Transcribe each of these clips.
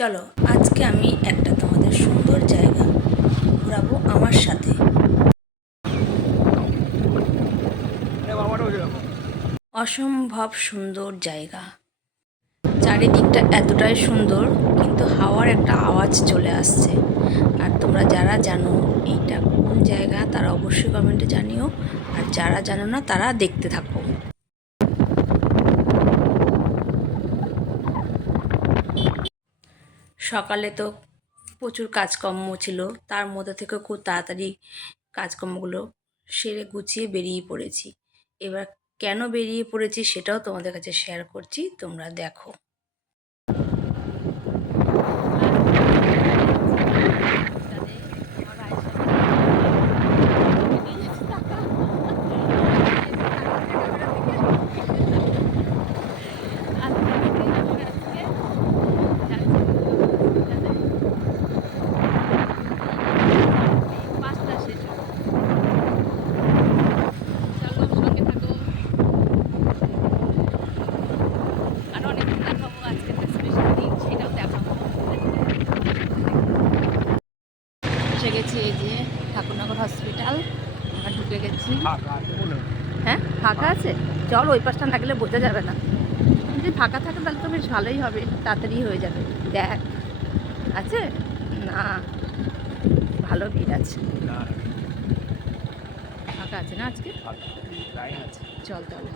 চলো আজকে আমি একটা তোমাদের সুন্দর জায়গা ঘোরাবো আমার সাথে। অসম্ভব সুন্দর জায়গা, চারিদিকটা এতটাই সুন্দর, কিন্তু হাওয়ার একটা আওয়াজ চলে আসছে। আর তোমরা যারা জানো এইটা কোন জায়গা তারা অবশ্যই কমেন্টে জানিও, আর যারা জানো না তারা দেখতে থাকো। সকালে তো প্রচুর কাজকর্ম ছিল, তার মধ্যে থেকে খুব তাড়াতাড়ি কাজকর্মগুলো সেরে গুছিয়ে বেরিয়ে পড়েছি। এবার কেন বেরিয়ে পড়েছি সেটাও তোমাদের কাছে শেয়ার করছি, তোমরা দেখো। এসে গেছি এই যে ঠাকুরনগর হসপিটাল, আমরা ঢুকে গেছি। হ্যাঁ ফাঁকা আছে, চল ওই পাশটা না গেলে বোঝা যাবে না। যদি ফাঁকা থাকে তাহলে তো বেশ ভালোই হবে, তাড়াতাড়ি হয়ে যাবে। দেখ আছে না, ভালো ভিড় আছে। ফাঁকা আছে না আজকে? আচ্ছা চল তাহলে।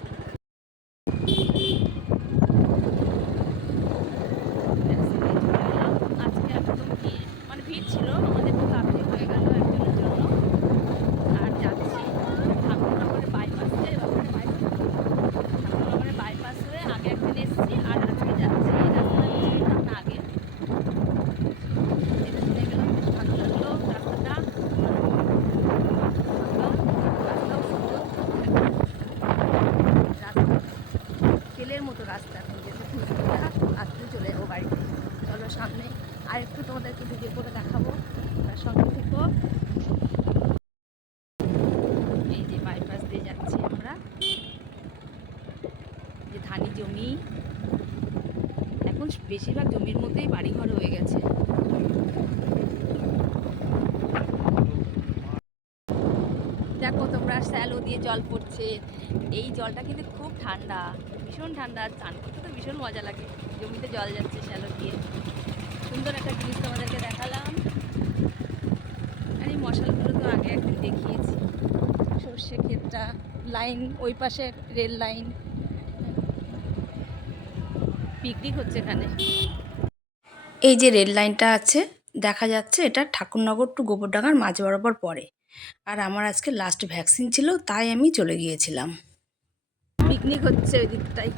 আজকে একদম ভিড়, মানে ভিড় ছিল, আমাদের একটু তাড়াতাড়ি হয়ে গেল একজনের জন্য। আর যাচ্ছি ঠাকুরনগরের বাইপাস দিয়ে, ঠাকুরনগরের বাইপাস হয়ে আগে একদিন এসেছি আর আজকে যাচ্ছি। এই রাস্তাটা চিনতাম না আগে, এটা চিনে গেলাম, বেশ ভালো লাগলো রাস্তাটা। রাস্তাও সুন্দর, রাস্তা তেলের মতো রাস্তা। এখন যেতে খুঁজতে আসতে চলে যাবো বাড়িতে। চলো সামনে আর একটু তোমাদেরকে ভিডিও করে দেখাবো, তার সঙ্গে থেকো। এই যে বাইপাস দিয়ে যাচ্ছি আমরা, যে ধানি জমি, এখন বেশিরভাগ জমির মধ্যেই বাড়িঘর হয়ে গেছে। দেখো তোমরা, স্যালো দিয়ে জল পড়ছে, এই জলটা কিন্তু খুব ঠান্ডা, ভীষণ ঠান্ডা। চান করতে তো ভীষণ মজা লাগে, জমিতে জল যাচ্ছে স্যালো দিয়ে। সুন্দর একটা জিনিস তোমাদেরকে দেখালাম। আর এই মশালগুলো তো আগে একদিন দেখিয়েছি। সর্ষে ক্ষেতটা, লাইন ওই পাশে রেল লাইন, পিকনিক হচ্ছে এখানে। এই যে রেল লাইনটা আছে দেখা যাচ্ছে, এটা ঠাকুরনগর টু গোবরডাঙ্গার মাঝ বরাবর পড়ে। আর আমার আজকে লাস্ট ভ্যাকসিন ছিল, তাই আমি চলে গিয়েছিলাম। পিকনিক হচ্ছে ওই দিকটাই।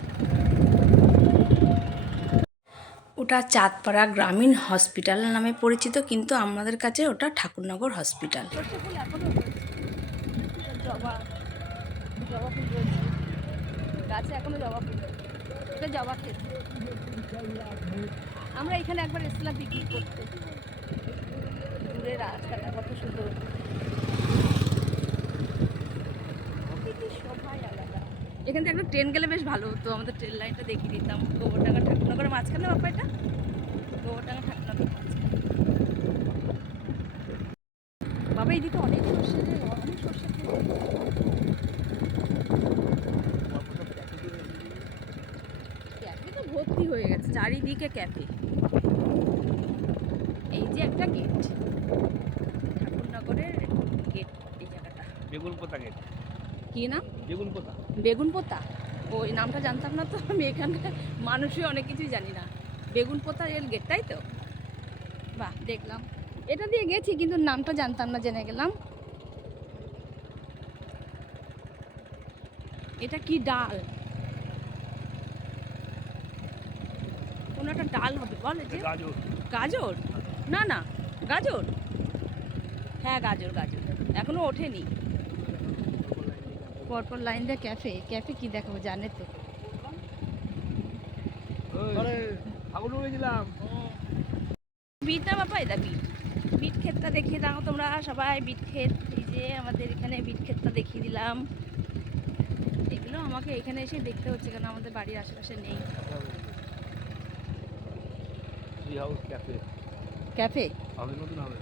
ওটা চাঁদপাড়া গ্রামীণ হসপিটাল নামে পরিচিত, কিন্তু আমাদের কাছে ওটা ঠাকুরনগর হসপিটাল। জবা, জবা ফুল রয়েছে গাছে, এখনো জবা ফুল, এটা জবা ক্ষেত। আমরা এখানে একবার এসেছিলাম পিকনিক করতে, দূরের রাস্তাটা কত সুন্দর, সবাই আলাদা। এখান থেকে একটা ট্রেন গেলে বেশ ভালো হতো, আমাদের ট্রেন লাইনটা দেখিয়ে দিতাম। গোবরডাঙ্গা ঠাকুরনগরের মাঝখানে বাপা, এটা গোবরডাঙ্গা ঠাকুরনগরের মাঝখানে। বাবা এদিকে অনেক সর্ষে, অনেক সর্ষে ক্যাফে তো ভর্তি হয়ে গেছে, চারিদিকে ক্যাফে। এই যে একটা গেট, ঠাকুরনগরের গেট, এই জায়গাটা বেগুনপোতা গেট। কি নাম? বেগুনপোতা। বেগুনপোতা, ওই নামটা জানতাম না তো, আমি এখানকার মানুষই অনেক কিছুই জানি না। বেগুনপোতা রেল গেট, তাই তো? বাহ, দেখলাম, এটা দিয়ে গেছি কিন্তু নামটা জানতাম না, জেনে গেলাম। এটা কি ডাল? কোনো একটা ডাল হবে, বল। যে গাজর। গাজর? না না, গাজর, হ্যাঁ গাজর, গাজর এখনো ওঠেনি। পরপর লাইন দিয়ে ক্যাফে, ক্যাফে কি দেখাবো জানে তো। বিট না বাবা, এটা বিট, বিট ক্ষেতটা দেখিয়ে দাও তোমরা সবাই। বিট ক্ষেত, এই যে আমাদের এখানে বিট ক্ষেতটা দেখিয়ে দিলাম। এগুলো আমাকে এখানে এসে দেখতে হচ্ছে, কেন আমাদের বাড়ির আশেপাশে নেই। ট্রি হাউস ক্যাফে ক্যাফে হবে, নতুন হবে।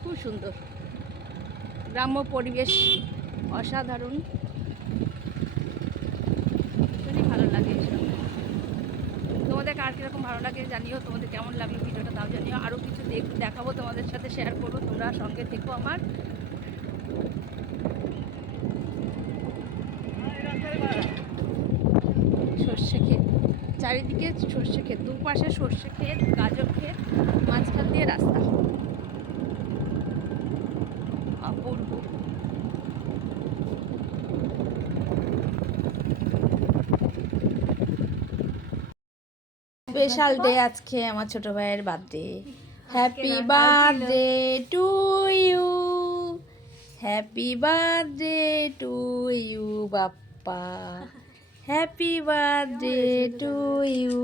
খুব সুন্দর গ্রাম্য পরিবেশ, অসাধারণ, ভীষণই ভালো লাগে এসব। তোমাদের কার কীরকম ভালো লাগে জানিও, তোমাদের কেমন লাগলো ভিডিওটা তাও জানিও। আরও কিছু দেখাবো তোমাদের সাথে, শেয়ার করবো, তোমরা সঙ্গে থেকো আমার। সর্ষে ক্ষেত, চারিদিকে সর্ষে ক্ষেত, দুপাশে সর্ষে ক্ষেত, গাজর ক্ষেত, মাঝখান দিয়ে রাস্তা, অপূর্ব। স্পেশাল ডে আজকে, আমার ছোট ভাইয়ের birthday. Happy birthday to you, happy birthday to you Bappa, happy birthday to you.